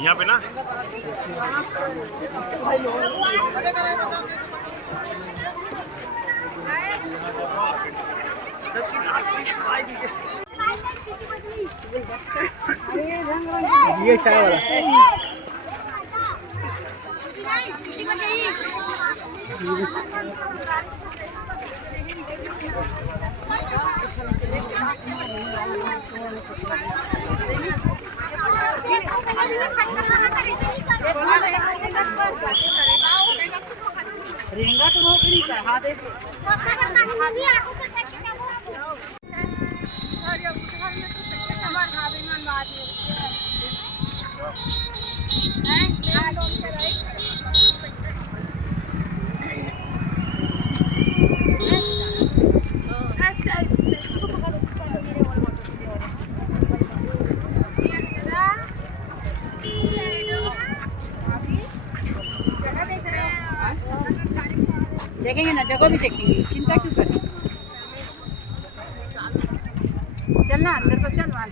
यहाँ पे ना ये शायद रेंगा तो हो नहीं चाहिए हां देखो देखेंगे ना, जगह भी देखेंगे, चिंता क्यों करें। चलना अंदर को चल, वहाँ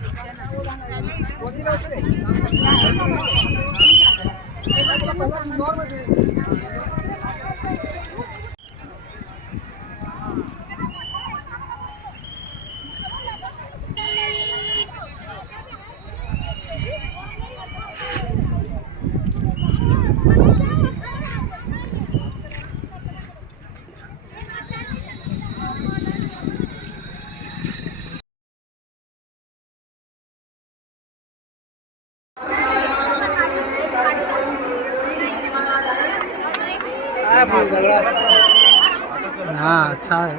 हाँ अच्छा है।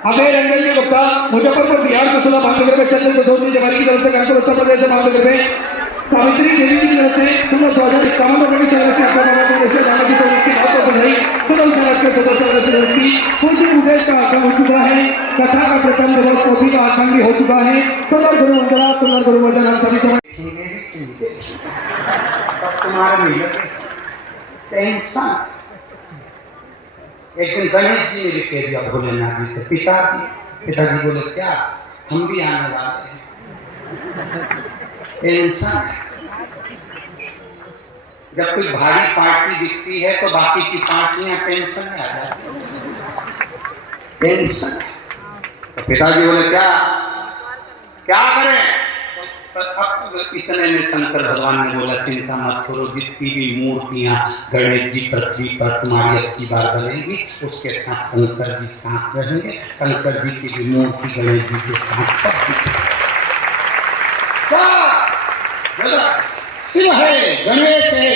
हमें रंगल के गुप्ता मुजफ्फरपुर बिहार को सुना भाग्यनगर में चंद्र प्रसोदी जवानी की तरफ से कानपुर उत्तर प्रदेश भाग्यनगर में सावित्री देवी की तरफ से 2051 में बड़ी तरह से आपका नाम को ऐसे नाम की तो उसकी बात तो नहीं सदन समाज के सदस्य की पूज्य उद्देश्य का आगमन हो चुका है। कथा का प्रथम दिवस पोथी का आगमन भी हो चुका है। सुंदर गुरु वंदना सभी को तुम्हारे मिले टेंशन एक दिन गणेश जी ने लिख दिया भोलेनाथ जी से, पिताजी बोले क्या हम भी आने वाले हैं। टेंशन जब कोई भारी पार्टी दिखती है तो बाकी की पार्टियां टेंशन में आ जाती हैं। टेंशन तो पिताजी बोले क्या क्या करें। अब इतने में शंकर भगवान ने बोला चिंता मत करो, जितनी भी मूर्तियां गणेश जी पृथ्वी पर तुम्हारी अब की बार बनेगी उसके साथ शंकर जी साथ रहेंगे। शंकर जी की भी मूर्ति गणेश जी के साथ है गणेश है।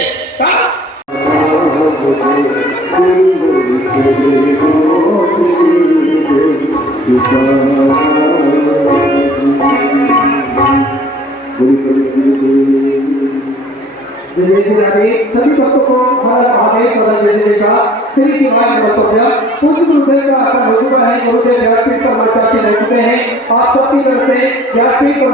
सभी भक्तों को महादेव देगा श्री की मां वक्तव्य पूज्य गुरुदेव का आगमन हो चुका है। गुरुदेव व्यासपीठ पर मंचासीन रह चुके हैं। आप सबकी तरफ से व्यासपीठ पर